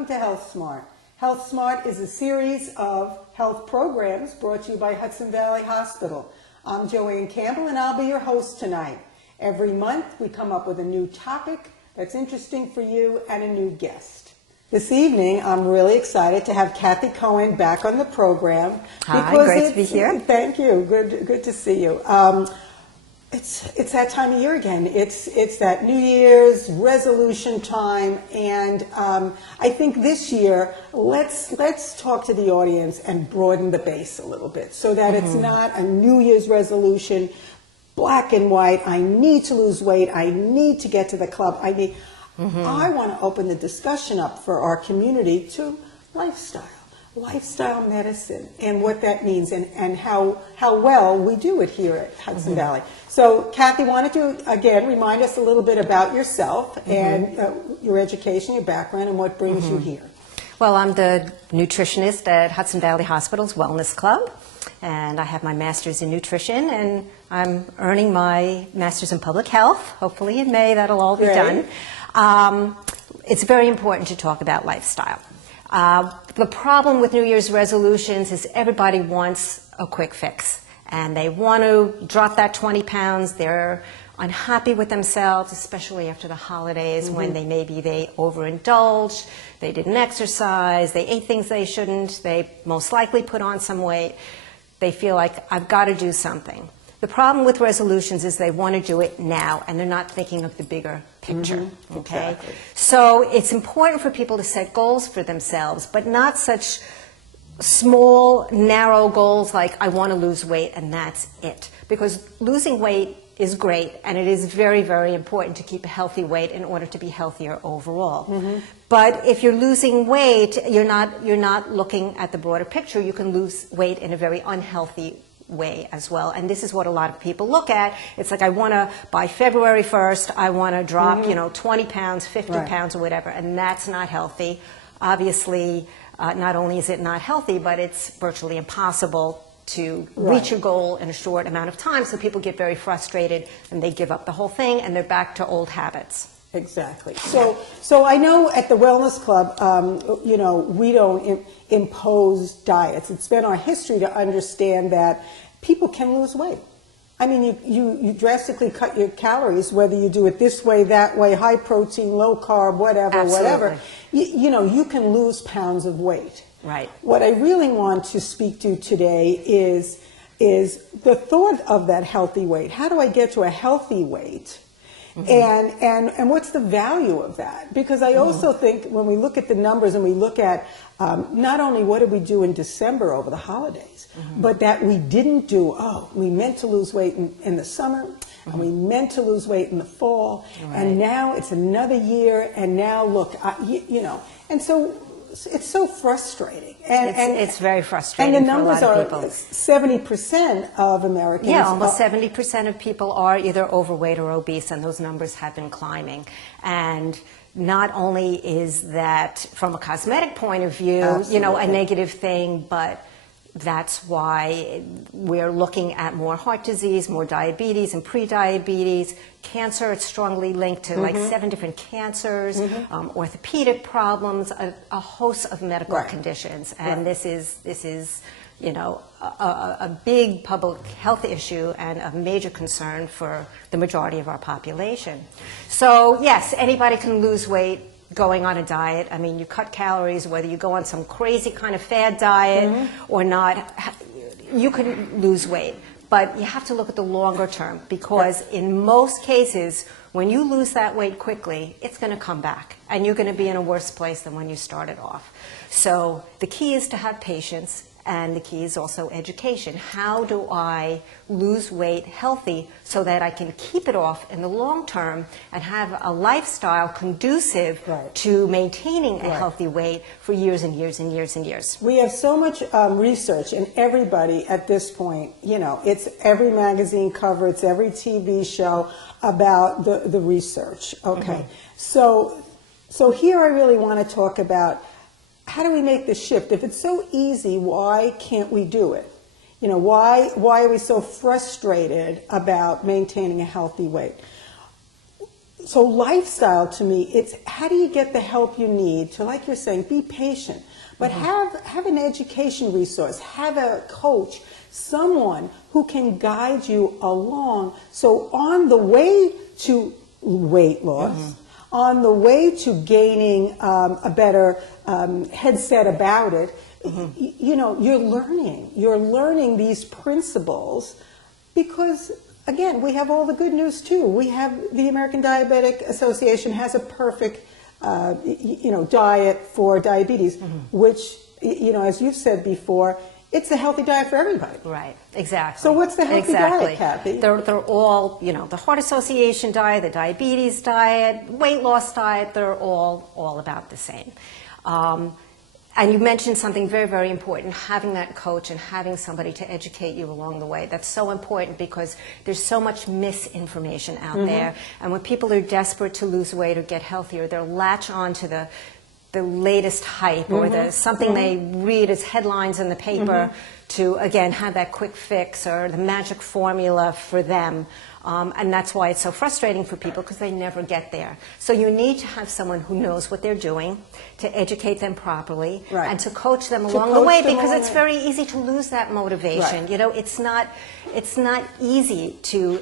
welcome to Health Smart. Health Smart is a series of health programs brought to you by Hudson Valley Hospital. I'm Joanne Campbell and I'll be your host tonight. Every month we come up with a new topic that's interesting for you and a new guest. This evening I'm really excited to have Cathy Cohen back on the program. Hi, great to be here. Thank you. Good to see you. It's that time of year again. It's that New Year's resolution time, and I think this year let's talk to the audience and broaden the base a little bit, so that it's not a New Year's resolution, black and white. I need to lose weight. I need to get to the club. I want to open the discussion up for our community to lifestyle medicine, and what that means, and how well we do it here at Hudson Valley. So, Cathy, why don't you, again, remind us a little bit about yourself and your education, your background, and what brings you here. Well, I'm the nutritionist at Hudson Valley Hospital's Wellness Club, and I have my master's in nutrition, and I'm earning my master's in public health. Hopefully in May that'll all be done. It's very important to talk about lifestyle. The problem with New Year's resolutions is everybody wants a quick fix, and they want to drop that 20 pounds. They're unhappy with themselves, especially after the holidays when they overindulged, they didn't exercise, they ate things they shouldn't, they most likely put on some weight. They feel like, I've got to do something. The problem with resolutions is they want to do it now, and they're not thinking of the bigger picture, okay? Exactly. So it's important for people to set goals for themselves, but not such small, narrow goals like, I want to lose weight and that's it. Because losing weight is great, and it is very, very important to keep a healthy weight in order to be healthier overall. But if you're losing weight, you're not looking at the broader picture. You can lose weight in a very unhealthy way as well, and this is what a lot of people look at. It's like, I want to, by February 1st, I want to drop 20 pounds, 50 pounds, or whatever, and that's not healthy. Obviously, not only is it not healthy, but it's virtually impossible to reach your goal in a short amount of time, so people get very frustrated and they give up the whole thing and they're back to old habits. Exactly. So I know at the Wellness Club, we don't impose diets. It's been our history to understand that people can lose weight. I mean, you drastically cut your calories, whether you do it this way, that way, high protein, low carb, whatever. You can lose pounds of weight. Right. What I really want to speak to today is the thought of that healthy weight. How do I get to a healthy weight? And what's the value of that? Because I also think when we look at the numbers and we look at not only what did we do in December over the holidays, but that we didn't do, we meant to lose weight in the summer, and we meant to lose weight in the fall, and now it's another year, and now look, and so it's so frustrating. And it's very frustrating. And the numbers for a lot of people. 70% of Americans. Yeah, almost 70% of people are either overweight or obese, and those numbers have been climbing. And not only is that, from a cosmetic point of view, a negative thing, but that's why we're looking at more heart disease, more diabetes and pre-diabetes, cancer. It's strongly linked to like 7 different cancers, orthopedic problems, a host of medical conditions. And this is a big public health issue and a major concern for the majority of our population. So yes, anybody can lose weight going on a diet. I mean, you cut calories, whether you go on some crazy kind of fad diet or not, you can lose weight. But you have to look at the longer term, because in most cases, when you lose that weight quickly, it's going to come back, and you're going to be in a worse place than when you started off. So the key is to have patience, and the key is also education. How do I lose weight healthy so that I can keep it off in the long term and have a lifestyle conducive to maintaining a healthy weight for years and years and years and years? We have so much research, and everybody at this point, it's every magazine cover, it's every TV show about the research. Okay, so here I really want to talk about, how do we make the shift? If it's so easy, why can't we do it? Why are we so frustrated about maintaining a healthy weight? So lifestyle to me, it's how do you get the help you need to, like you're saying, be patient, but have an education resource, have a coach, someone who can guide you along. So on the way to weight loss, on the way to gaining a better headset about it, you know, you're learning these principles because, again, we have all the good news too. We have the American Diabetic Association has a perfect, you know, diet for diabetes, which, you know, as you've said before, it's a healthy diet for everybody. Right, exactly. So what's the healthy diet, Cathy? They're all, you know, the Heart Association diet, the diabetes diet, weight loss diet, they're all about the same. And you mentioned something very, very important, having that coach and having somebody to educate you along the way. That's so important because there's so much misinformation out there. And when people are desperate to lose weight or get healthier, they'll latch on to the latest hype or the something they read as headlines in the paper to, again, have that quick fix or the magic formula for them. And that's why it's so frustrating for people because they never get there. So you need to have someone who knows what they're doing to educate them properly and to coach them along the way because it's very easy to lose that motivation. You know, it's not easy to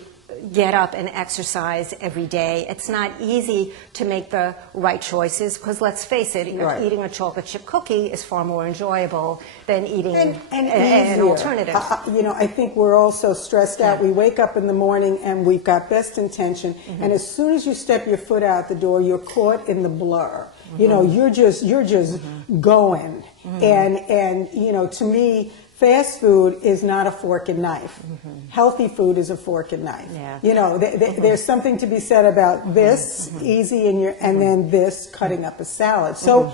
get up and exercise every day. It's not easy to make the right choices because let's face it, eating a chocolate chip cookie is far more enjoyable than eating an alternative. You know, I think we're all so stressed out. We wake up in the morning and we've got best intention, and as soon as you step your foot out the door, you're caught in the blur. You know, you're just going, and you know, to me, fast food is not a fork and knife. Healthy food is a fork and knife. You know, there's something to be said about this easy and then this cutting up a salad. So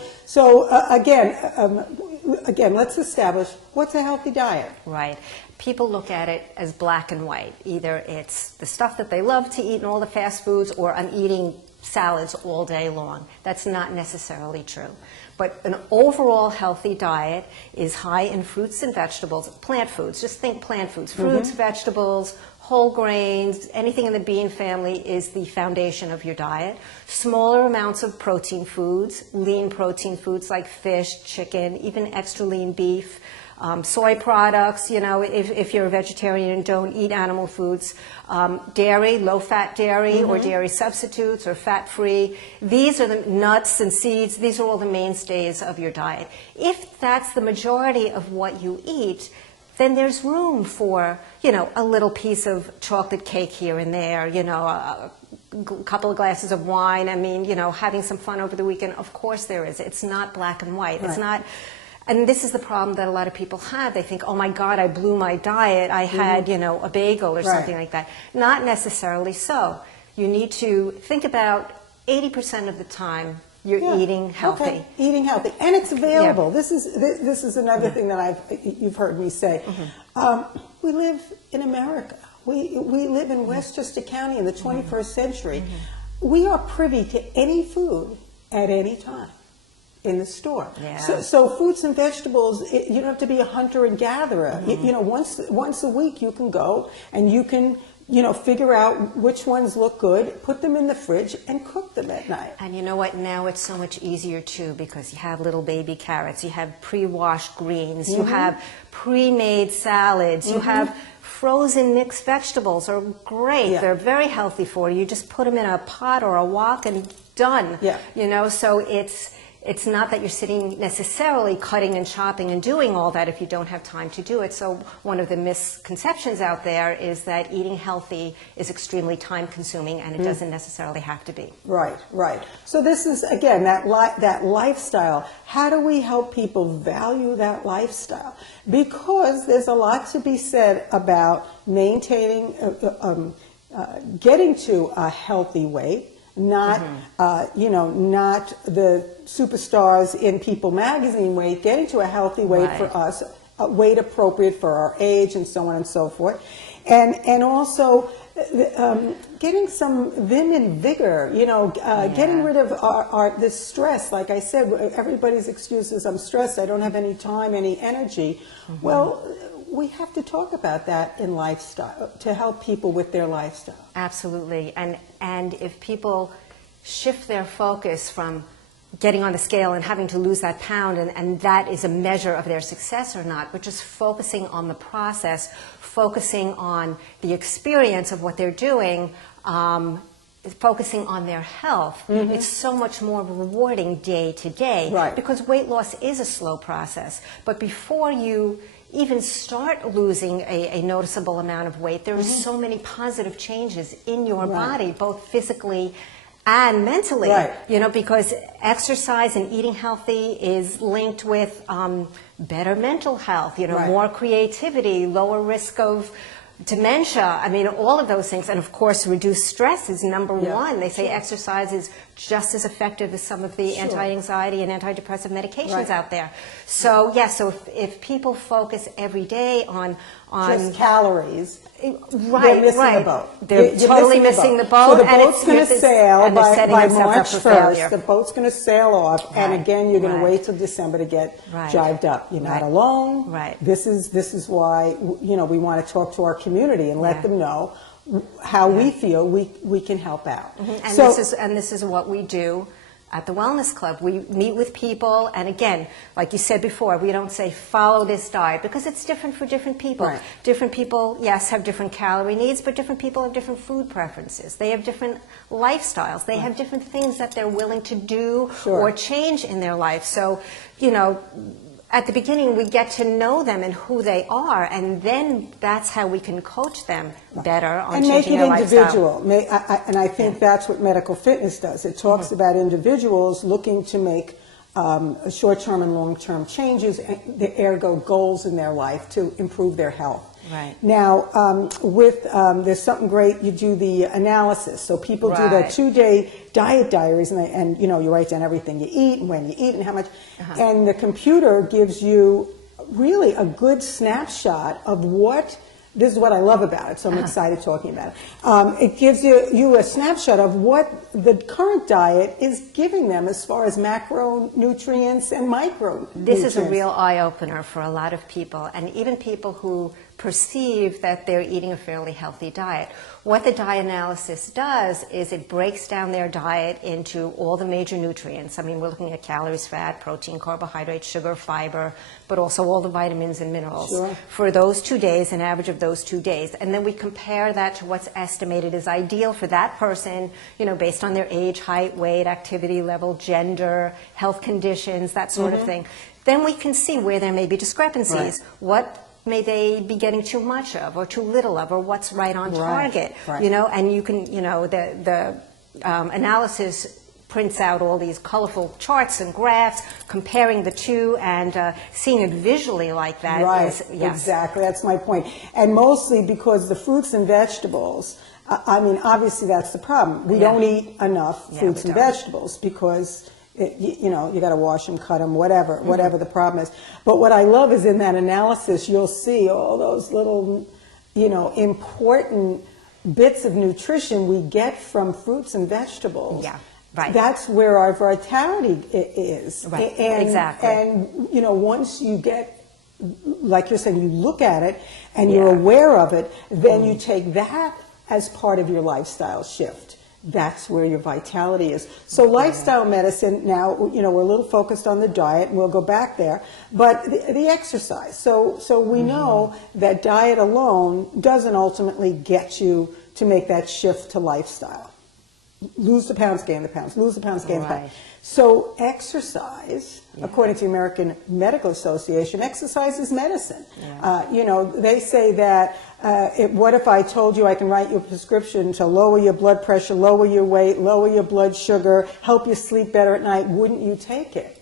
again, let's establish what's a healthy diet. Right. People look at it as black and white. Either it's the stuff that they love to eat in all the fast foods, or I'm eating salads all day long. That's not necessarily true. But an overall healthy diet is high in fruits and vegetables, plant foods. Just think plant foods, fruits, vegetables, whole grains, anything in the bean family is the foundation of your diet. Smaller amounts of protein foods, lean protein foods like fish, chicken, even extra lean beef. Soy products, you know, if you're a vegetarian and don't eat animal foods, dairy, low-fat dairy or dairy substitutes or fat-free. These are the nuts and seeds. These are all the mainstays of your diet. If that's the majority of what you eat, then there's room for, you know, a little piece of chocolate cake here and there, you know, a couple of glasses of wine. I mean, you know, having some fun over the weekend. Of course there is. It's not black and white. It's not... And this is the problem that a lot of people have. They think, oh my God, I blew my diet. I had, you know, a bagel or something like that. Not necessarily so. You need to think about 80% of the time you're eating healthy. Eating healthy. And it's available. This is another thing that you've heard me say. We live in America. We live in Westchester County in the 21st century. We are privy to any food at any time in the store. So fruits and vegetables, you don't have to be a hunter and gatherer. You know, once a week you can go and you can, you know, figure out which ones look good, put them in the fridge and cook them at night. And you know what, now it's so much easier too because you have little baby carrots, you have pre-washed greens, you have pre-made salads, you have frozen mixed vegetables are great. They're very healthy for you. You just put them in a pot or a wok and done. You know, so it's not that you're sitting necessarily cutting and chopping and doing all that if you don't have time to do it. So one of the misconceptions out there is that eating healthy is extremely time consuming, and it doesn't necessarily have to be. Right. So this is, again, that lifestyle. How do we help people value that lifestyle? Because there's a lot to be said about maintaining, getting to a healthy weight. Not, you know, not the superstars in People magazine weight, getting to a healthy weight for us, a weight appropriate for our age and so on and so forth. And also getting some vim and vigor, you know, getting rid of this stress. Like I said, everybody's excuse is I'm stressed, I don't have any time, any energy. Well, we have to talk about that in lifestyle to help people with their lifestyle. Absolutely. And if people shift their focus from getting on the scale and having to lose that pound, and that is a measure of their success or not, but just focusing on the process, focusing on the experience of what they're doing, focusing on their health, it's so much more rewarding day to day. Right. Because weight loss is a slow process. But before you even start losing a noticeable amount of weight, there are so many positive changes in your body, both physically and mentally. You know, because exercise and eating healthy is linked with better mental health, you know, more creativity, lower risk of dementia, I mean, all of those things. And of course, reduced stress is number one. They say exercise is just as effective as some of the anti-anxiety and antidepressive medications out there. So, so if people focus every day on just calories, they're missing the boat. They're totally missing the boat. So the boat's going to sail by March 1st. The boat's going to sail off, and again, you're going to wait till December to get jived up. You're not alone. This is why, you know, we want to talk to our community and let them know how we feel we can help out. And this is what we do at the Wellness Club. We meet with people, and again, like you said before, we don't say follow this diet, because it's different for different people. Different people, yes, have different calorie needs, but different people have different food preferences. They have different lifestyles. They have different things that they're willing to do or change in their life. So, you know, at the beginning, we get to know them and who they are, and then that's how we can coach them better on changing their lifestyle. And make it individual. And I think that's what medical fitness does. It talks about individuals looking to make short-term and long-term changes, ergo goals in their life to improve their health. Now, there's something great, you do the analysis. So people do the 2-day diet diaries, and you know, you write down everything you eat and when you eat and how much. And the computer gives you really a good snapshot of what, this is what I love about it, so I'm excited talking about it. It gives you a snapshot of what the current diet is giving them as far as macronutrients and micronutrients. This is a real eye-opener for a lot of people, and even people who perceive that they're eating a fairly healthy diet. What the diet analysis does is it breaks down their diet into all the major nutrients. I mean, we're looking at calories, fat, protein, carbohydrates, sugar, fiber, but also all the vitamins and minerals for those 2 days, an average of those 2 days. And then we compare that to what's estimated as ideal for that person, you know, based on their age, height, weight, activity level, gender, health conditions, that sort of thing. Then we can see where there may be discrepancies. What may they be getting too much of or too little of, or what's right on target, you know, and you can, you know, the analysis prints out all these colorful charts and graphs comparing the two, and seeing it visually like that is, exactly, that's my point. And mostly because the fruits and vegetables, I mean, obviously that's the problem. We don't eat enough fruits and vegetables because you know, you got to wash them, cut them, whatever the problem is. But what I love is in that analysis, you'll see all those little, you know, important bits of nutrition we get from fruits and vegetables. That's where our vitality is. And, you know, once you get, like you're saying, you look at it and you're aware of it, then you take that as part of your lifestyle shift. That's where your vitality is. So lifestyle medicine, now, you know, we're a little focused on the diet, and we'll go back there, but the exercise. So we know that diet alone doesn't ultimately get you to make that shift to lifestyle. Lose the pounds, gain the pounds, lose the pounds, gain the pounds. So exercise, according to the American Medical Association, exercise is medicine. You know, they say that what if I told you I can write you a prescription to lower your blood pressure, lower your weight, lower your blood sugar, help you sleep better at night, wouldn't you take it?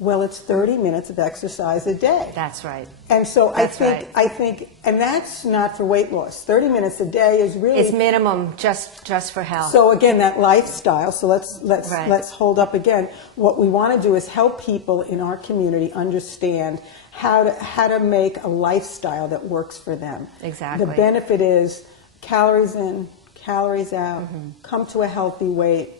Well, it's 30 minutes of exercise a day. That's right. And so I think, and that's not for weight loss. 30 minutes a day is really... It's minimum just for health. So again, that lifestyle, so let's hold up again. What we want to do is help people in our community understand how to make a lifestyle that works for them. Exactly. The benefit is calories in, calories out, come to a healthy weight,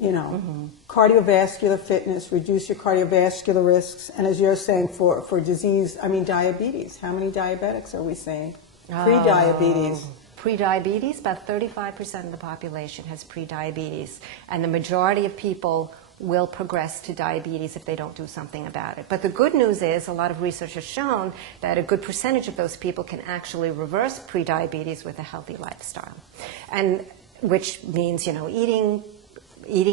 you know, cardiovascular fitness, reduce your cardiovascular risks, and as you're saying, for disease, I mean, diabetes. How many diabetics are we saying? Pre-diabetes. Pre-diabetes, about 35% of the population has pre-diabetes, and the majority of people will progress to diabetes if they don't do something about it. But the good news is a lot of research has shown that a good percentage of those people can actually reverse pre-diabetes with a healthy lifestyle, and which means, you know, eating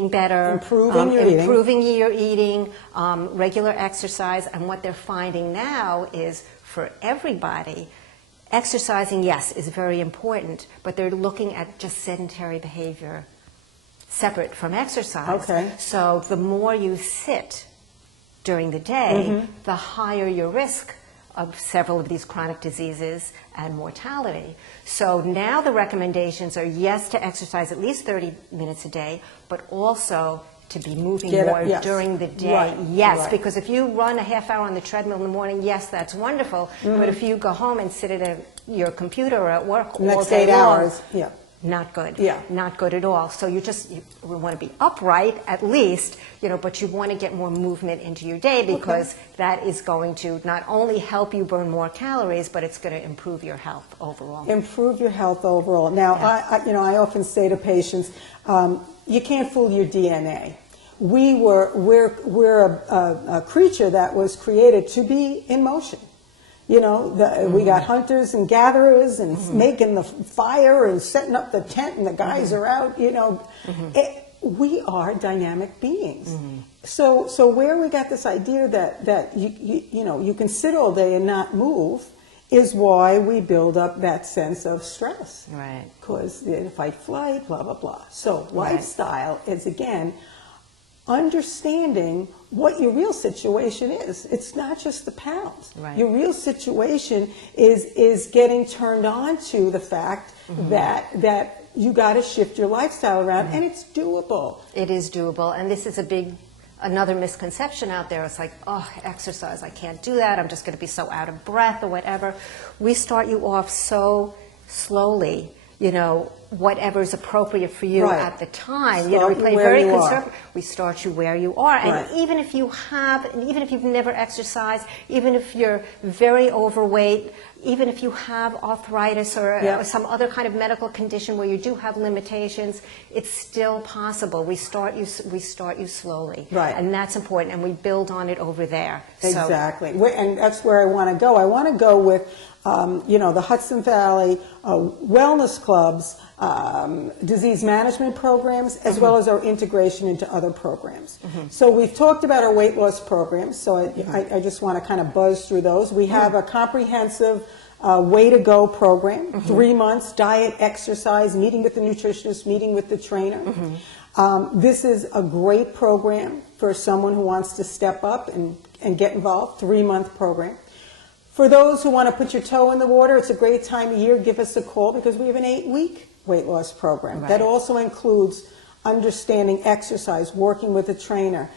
better, improving your eating, regular exercise. And what they're finding now is for everybody, exercising, yes, is very important, but they're looking at just sedentary behavior separate from exercise. Okay. So the more you sit during the day, the higher your risk of several of these chronic diseases and mortality. So now the recommendations are, yes, to exercise at least 30 minutes a day, but also to be moving more during the day. Right. Yes, Right. Because if you run a half hour on the treadmill in the morning, yes, that's wonderful. But if you go home and sit at your computer or at work all Next day 8 long, hours, not good. Yeah. Not good at all. So you want to be upright at least, you know, but you want to get more movement into your day, because that is going to not only help you burn more calories, but it's going to improve your health overall. Improve your health overall. Now, I often say to patients, you can't fool your DNA. We're a creature that was created to be in motion. You know, we got hunters and gatherers and making the fire and setting up the tent, and the guys are out, you know. We are dynamic beings. So where we got this idea that you know, you can sit all day and not move is why we build up that sense of stress. Right. Because the fight, flight, blah, blah, blah. So lifestyle is, again, understanding what your real situation is. It's not just the pounds. Right. Your real situation is getting turned on to the fact that you got to shift your lifestyle around, and it's doable. It is doable, and this is another misconception out there. It's like, oh, exercise, I can't do that. I'm just going to be so out of breath or whatever. We start you off so slowly, you know, whatever is appropriate for you at the time. You know, we play very conservative. We start you where you are. And even if you've never exercised, even if you're very overweight, even if you have arthritis or some other kind of medical condition where you do have limitations, it's still possible. We start you slowly. Right. And that's important, and we build on it over there. Exactly. And that's where I want to go. I want to go with you know, the Hudson Valley wellness clubs, disease management programs, as well as our integration into other programs. So we've talked about our weight loss programs, so I just want to kind of buzz through those. We have a comprehensive Way to Go program, 3 months, diet, exercise, meeting with the nutritionist, meeting with the trainer. This is a great program for someone who wants to step up and get involved, 3-month program. For those who want to put your toe in the water, it's a great time of year. Give us a call, because we have an 8-week weight loss program. That also includes understanding exercise, working with a trainer,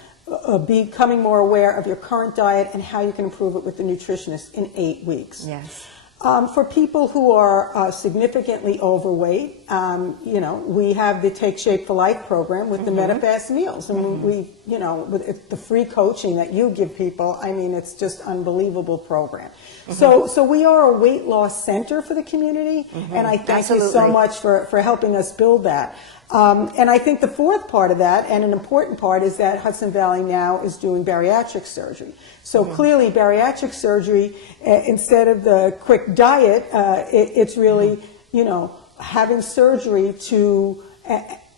becoming more aware of your current diet and how you can improve it with the nutritionist in 8 weeks. Yes. For people who are significantly overweight, you know, we have the Take Shape for Life program with the MetaFast meals, and we, you know, with the free coaching that you give people. I mean, it's just unbelievable program. So we are a weight loss center for the community, and I thank you so much for helping us build that. And I think the fourth part of that, and an important part, is that Hudson Valley now is doing bariatric surgery. So clearly bariatric surgery, instead of the quick diet, it's really, you know, having surgery to,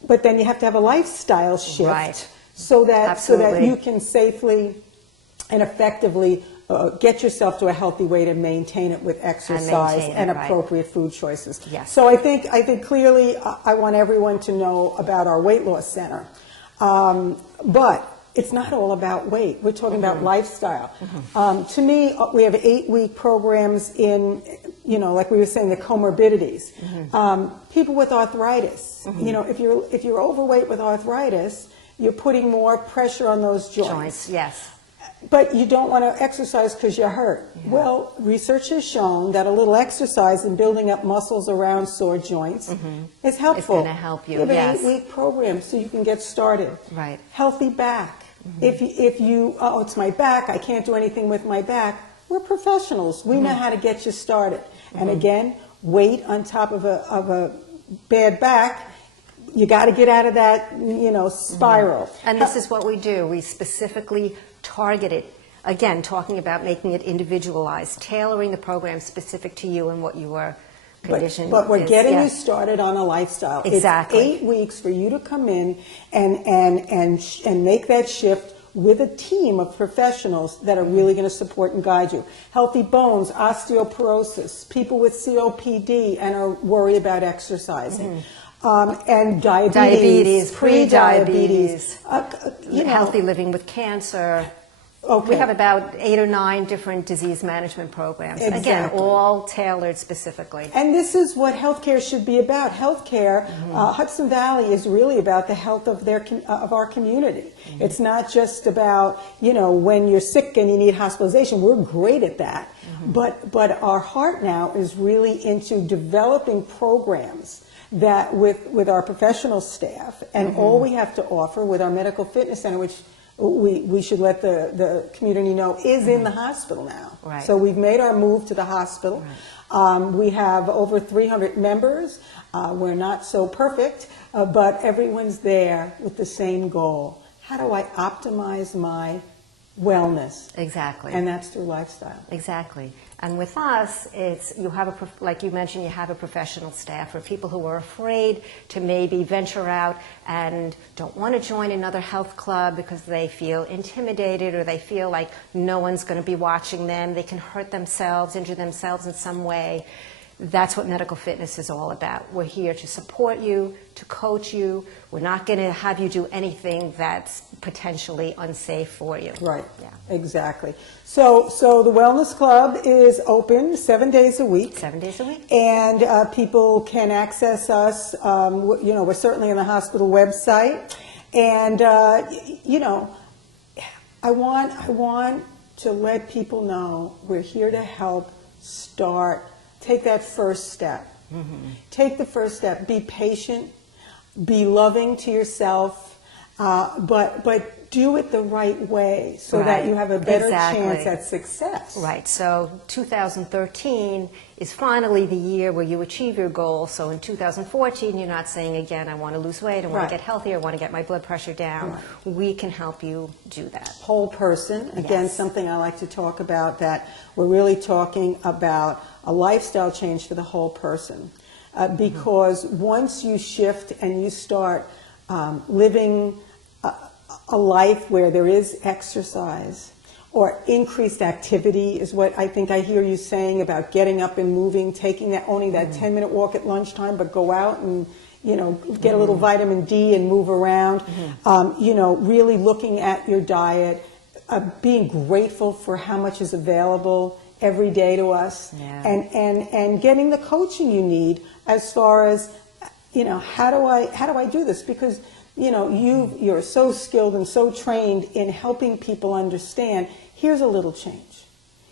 but then you have to have a lifestyle shift so that you can safely and effectively get yourself to a healthy weight and maintain it with exercise and appropriate food choices. Yes. So I think clearly I want everyone to know about our weight loss center. But it's not all about weight. We're talking about lifestyle. To me, we have 8-week programs in, you know, like we were saying, the comorbidities. People with arthritis. You know, if you're overweight with arthritis, you're putting more pressure on those joints. Yes. But you don't want to exercise because you're hurt. Yeah. Well, research has shown that a little exercise and building up muscles around sore joints is helpful. It's going to help you, We have yes. an 8-week program so you can get started. Right. Healthy back. If you, oh, it's my back, I can't do anything with my back, we're professionals. We know how to get you started. And again, weight on top of a bad back, you got to get out of that, spiral. And this is what we do. We specifically target it. Again, talking about making it individualized, tailoring the program specific to you and what your condition But we're is. getting you started on a lifestyle. Exactly. It's 8 weeks for you to come in and make that shift with a team of professionals that are really going to support and guide you. Healthy bones, osteoporosis, people with COPD and are worried about exercising. And diabetes, pre-diabetes, healthy living with cancer. Okay. We have about 8 or 9 different disease management programs. Again, Exactly. all tailored specifically. And this is what healthcare should be about. Healthcare, Hudson Valley is really about the health of our community. It's not just about, when you're sick and you need hospitalization. We're great at that. But our heart now is really into developing programs that with our professional staff and all we have to offer with our medical fitness center, which we should let the community know is in the hospital now. Right. So we've made our move to the hospital. Right. We have over 300 members. We're not so perfect, but everyone's there with the same goal. How do I optimize my wellness? Exactly. And that's through lifestyle. Exactly. And with us, it's like you mentioned, you have a professional staff or people who are afraid to maybe venture out and don't want to join another health club because they feel intimidated or they feel like no one's going to be watching them. They can hurt themselves, injure themselves in some way. That's what medical fitness is all about. We're here to support you, to coach you. We're not going to have you do anything that's potentially unsafe for you. Right. Yeah. Exactly. So the Wellness Club is open 7 days a week. 7 days a week. And people can access us. We're certainly on the hospital website. And, I want to let people know we're here to help start. Take that first step. Take the first step. Be patient. Be loving to yourself. But do it the right way so that you have a better chance at success. Right. So 2013 is finally the year where you achieve your goal. So in 2014, you're not saying again, I want to lose weight, I want to get healthier, I want to get my blood pressure down. Right. We can help you do that. Whole person. Again, something I like to talk about, that we're really talking about a lifestyle change for the whole person. Because once you shift and you start living a life where there is exercise or increased activity is what I think I hear you saying about getting up and moving, owning that 10-minute walk at lunchtime, but go out and, get a little vitamin D and move around, really looking at your diet, being grateful for how much is available every day to us, and getting the coaching you need as far as, how do I do this? Because you're so skilled and so trained in helping people understand, here's a little change.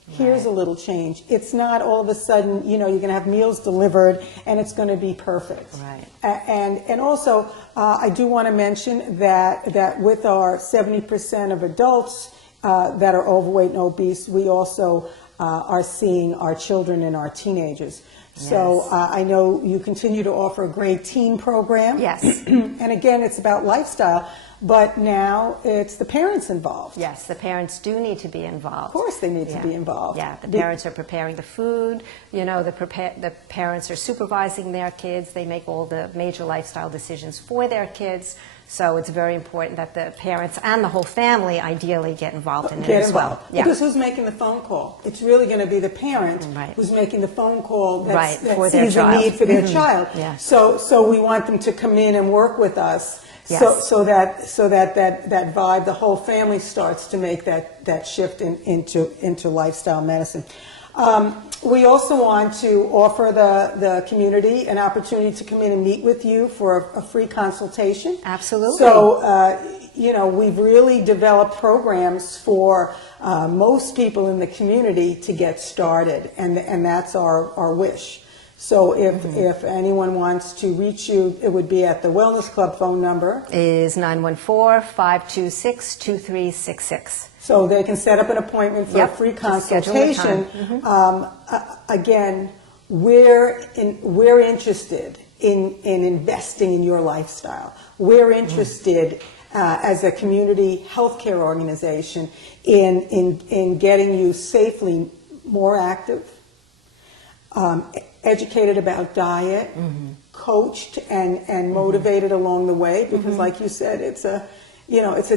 Here's a little change. It's not all of a sudden, you're going to have meals delivered and it's going to be perfect. Right. And also, I do want to mention that with our 70% of adults that are overweight and obese, we also are seeing our children and our teenagers. So I know you continue to offer a great teen program. Yes. And again, it's about lifestyle, but now it's the parents involved. Yes, the parents do need to be involved. Of course they need to be involved. Yeah, the parents are preparing the food, the parents are supervising their kids, they make all the major lifestyle decisions for their kids. So it's very important that the parents and the whole family ideally get involved in it as well. Yeah. Because who's making the phone call? It's really going to be the parent who's making the phone call that sees a need for their child. Yeah. So we want them to come in and work with us. Yes. So that vibe, the whole family starts to make that shift into lifestyle medicine. We also want to offer the community an opportunity to come in and meet with you for a free consultation. Absolutely. So, we've really developed programs for most people in the community to get started, and that's our wish. So if anyone wants to reach you, it would be at the Wellness Club phone number. Is 914-526-2366. So they can set up an appointment for a free consultation. Again, we're interested in investing in your lifestyle. We're interested as a community healthcare organization in getting you safely more active, educated about diet, coached and motivated along the way, because like you said, it's a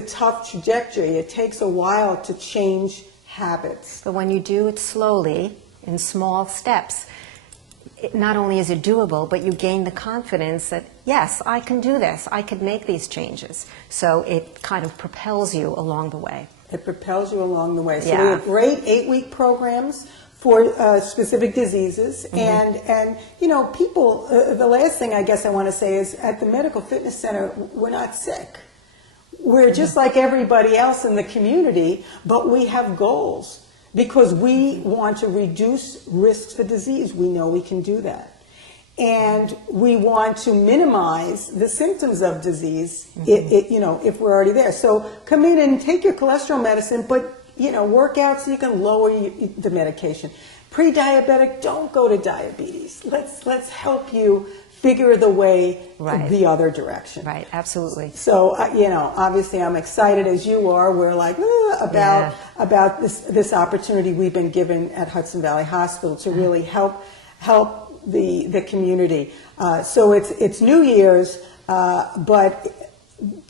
tough trajectory. It takes a while to change habits. But when you do it slowly, in small steps, not only is it doable, but you gain the confidence that, yes, I can do this. I could make these changes. So it kind of propels you along the way. It propels you along the way. So we have great 8-week programs for specific diseases. And people, the last thing I guess I want to say is at the Medical Fitness Center, we're not sick. We're just like everybody else in the community, but we have goals. Because we want to reduce risks for disease. We know we can do that. And we want to minimize the symptoms of disease if we're already there. So come in and take your cholesterol medicine, but work out so you can lower the medication. Pre-diabetic, don't go to diabetes. Let's help you figure the way the other direction. Right, absolutely. So, obviously I'm excited as you are. We're like, about this opportunity we've been given at Hudson Valley Hospital to really help the community. So it's New Year's, but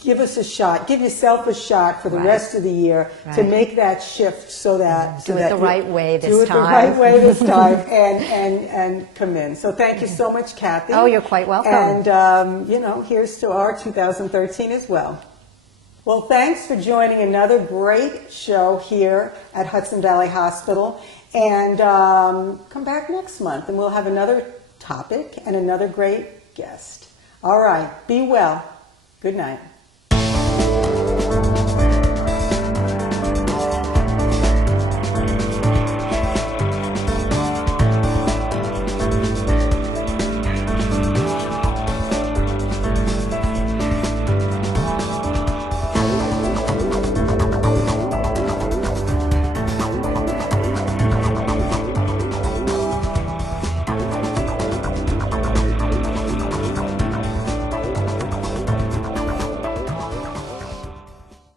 give us a shot. Give yourself a shot for the rest of the year to make that shift so that... Do it the right way this time. Do it the right way this time and come in. So thank you so much, Cathy. Oh, you're quite welcome. And, here's to our 2013 as well. Well, thanks for joining another great show here at Hudson Valley Hospital. And come back next month and we'll have another topic and another great guest. All right. Be well. Good night.